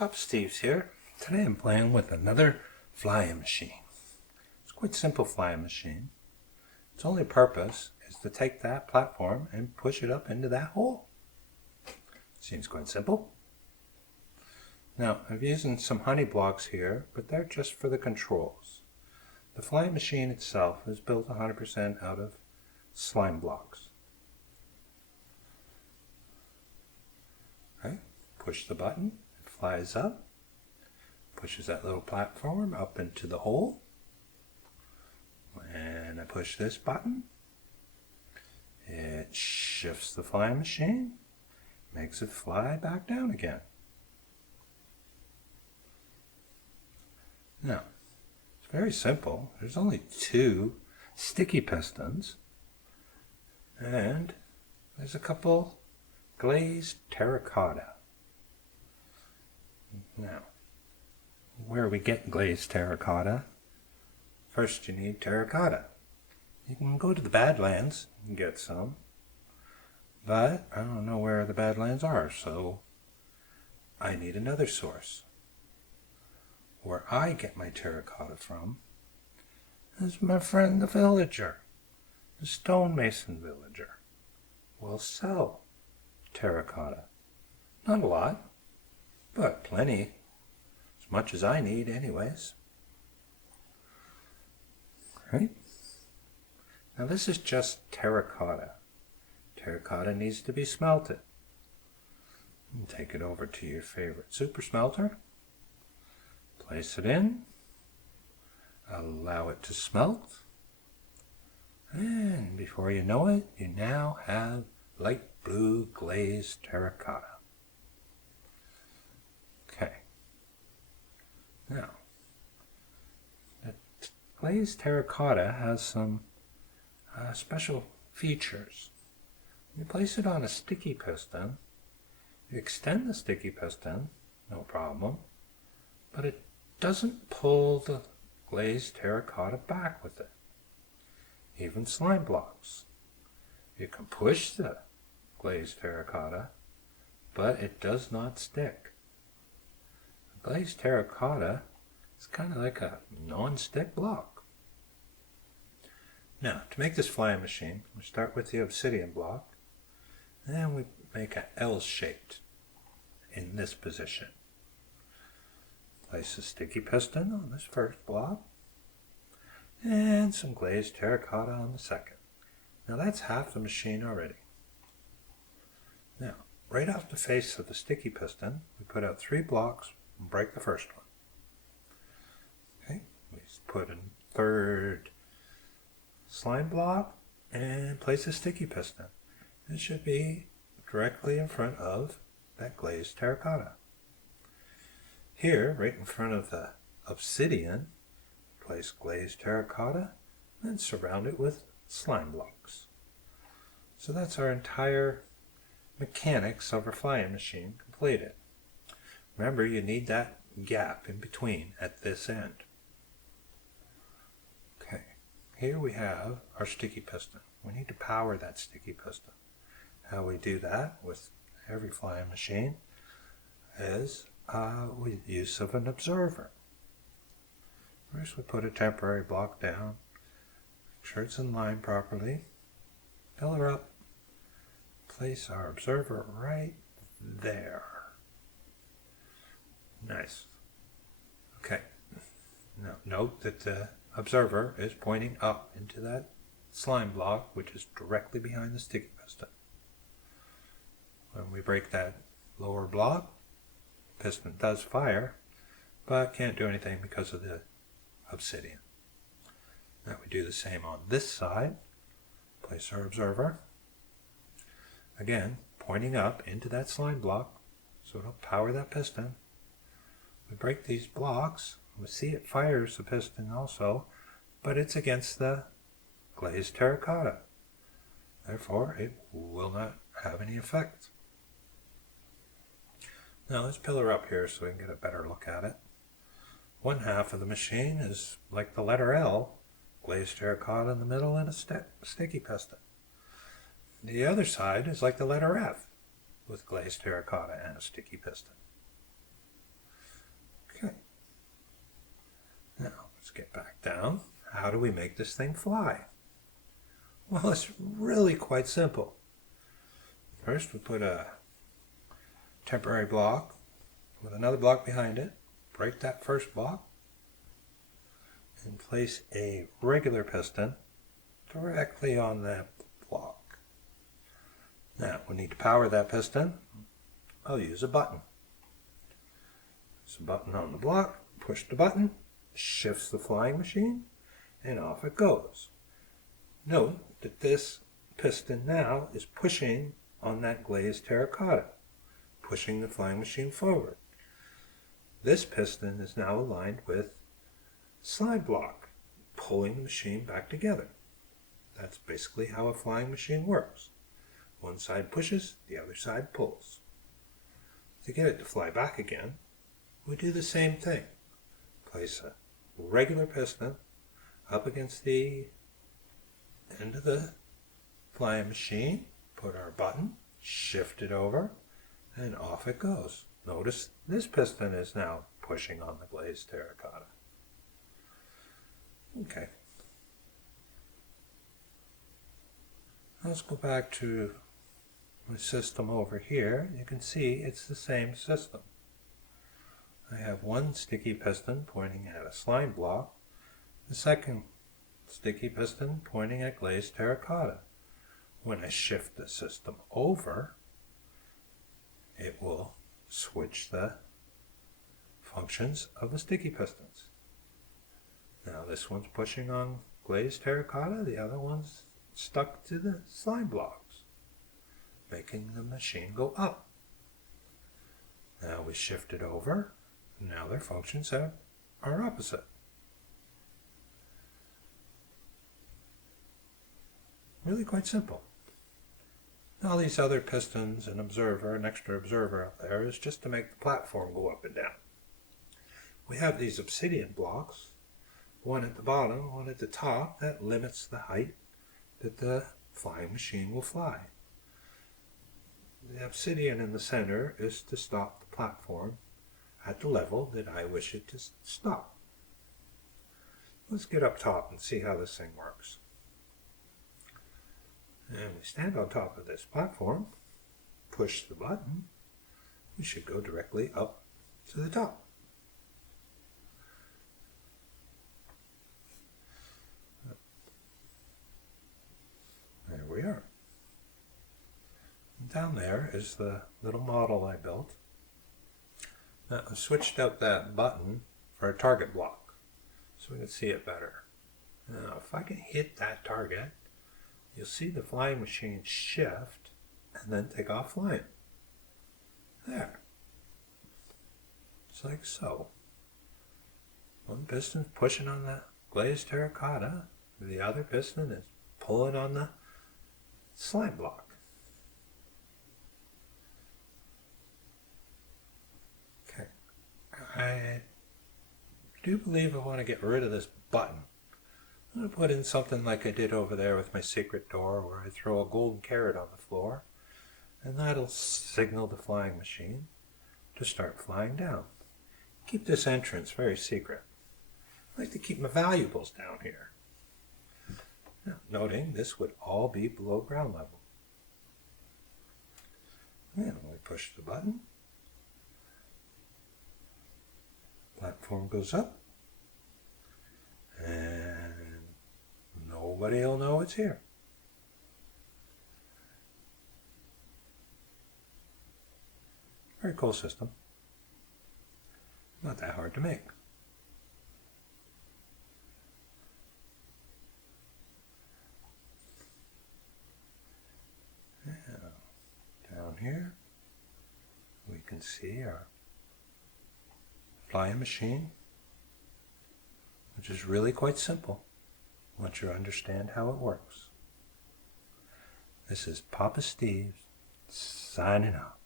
Poppasteves here. Today I'm playing with another flying machine. It's quite simple flying machine. Its only purpose is to take that platform and push it up into that hole. Seems quite simple. Now I'm using some honey blocks here, but they're just for the controls. The flying machine itself is built 100% out of slime blocks. Right? Push the button, it flies up, pushes that little platform up into the hole. And I push this button, it shifts the flying machine, makes it fly back down again. Now, it's very simple. There's only two sticky pistons, and there's a couple glazed terracotta. Now, where we get glazed terracotta? First you need terracotta. You can go to the Badlands and get some, but I don't know where the Badlands are, so I need another source. Where I get my terracotta from is my friend the villager, the stonemason villager, will sell terracotta. Not a lot, but plenty. As much as I need anyways. Right? Now this is just terracotta. Terracotta needs to be smelted. And take it over to your favorite super smelter. Place it in. Allow it to smelt. And before you know it, you now have light blue glazed terracotta. Okay. Now, the glazed terracotta has some special features. You place it on a sticky piston, you extend the sticky piston, no problem, but it doesn't pull the glazed terracotta back with it. Even slime blocks. You can push the glazed terracotta, but it does not stick. The glazed terracotta is kind of like a non-stick block. Now, to make this flying machine, we start with the obsidian block, and we make an L-shaped in this position. Place a sticky piston on this first block, and some glazed terracotta on the second. Now that's half the machine already. Now, right off the face of the sticky piston, we put out 3 blocks and break the first one. Okay, we put a third slime block and place a sticky piston. It should be directly in front of that glazed terracotta. Here, right in front of the obsidian, place glazed terracotta and surround it with slime blocks. So that's our entire mechanics of our flying machine completed. Remember, you need that gap in between at this end. Okay, here we have our sticky piston. We need to power that sticky piston. How we do that with every flying machine is with use of an observer. First we put a temporary block down, make sure it's in line properly, pillar up, place our observer right there. Nice. Okay, now note that the observer is pointing up into that slime block, which is directly behind the sticky piston. When we break that lower block, piston does fire, but can't do anything because of the obsidian. Now we do the same on this side. Place our observer, again pointing up into that slime block, so it'll power that piston. We break these blocks, we see it fires the piston also, but it's against the glazed terracotta. Therefore, it will not have any effect. Now let's pillar up here so we can get a better look at it. One half of the machine is like the letter L, glazed terracotta in the middle and a sticky piston. The other side is like the letter F, with glazed terracotta and a sticky piston. Let's get back down. How do we make this thing fly? Well, it's really quite simple. First, we put a temporary block with another block behind it. Break that first block and place a regular piston directly on that block. Now, we need to power that piston. I'll use a button. There's a button on the block. Push the button, shifts the flying machine, and off it goes. Note that this piston now is pushing on that glazed terracotta, pushing the flying machine forward. This piston is now aligned with slide block, pulling the machine back together. That's basically how a flying machine works. One side pushes, the other side pulls. To get it to fly back again, we do the same thing. Place a regular piston up against the end of the flying machine, put our button, shift it over, and off it goes. Notice this piston is now pushing on the glazed terracotta. Okay. Let's go back to my system over here. You can see it's the same system. I have one sticky piston pointing at a slime block, the second sticky piston pointing at glazed terracotta. When I shift the system over, it will switch the functions of the sticky pistons. Now this one's pushing on glazed terracotta, the other one's stuck to the slime blocks, making the machine go up. Now we shift it over, and now their functions are opposite. Really quite simple. Now these other pistons, an extra observer up there, is just to make the platform go up and down. We have these obsidian blocks, one at the bottom, one at the top, that limits the height that the flying machine will fly. The obsidian in the center is to stop the platform at the level that I wish it to stop. Let's get up top and see how this thing works. And we stand on top of this platform, push the button, we should go directly up to the top. There we are. And down there is the little model I built. Now I switched out that button for a target block so we can see it better. Now if I can hit that target, you'll see the flying machine shift and then take off flying. There. Just like so. One piston's pushing on the glazed terracotta, the other piston is pulling on the slime block. Okay. I do believe I want to get rid of this button. I'm going to put in something like I did over there with my secret door, where I throw a golden carrot on the floor, and that'll signal the flying machine to start flying down. Keep this entrance very secret. I like to keep my valuables down here. Now, noting this would all be below ground level. And we push the button. Platform goes up. And nobody will know it's here. Very cool system. Not that hard to make. Now, down here, we can see our flying machine, which is really quite simple once you understand how it works. This is Poppasteves signing out.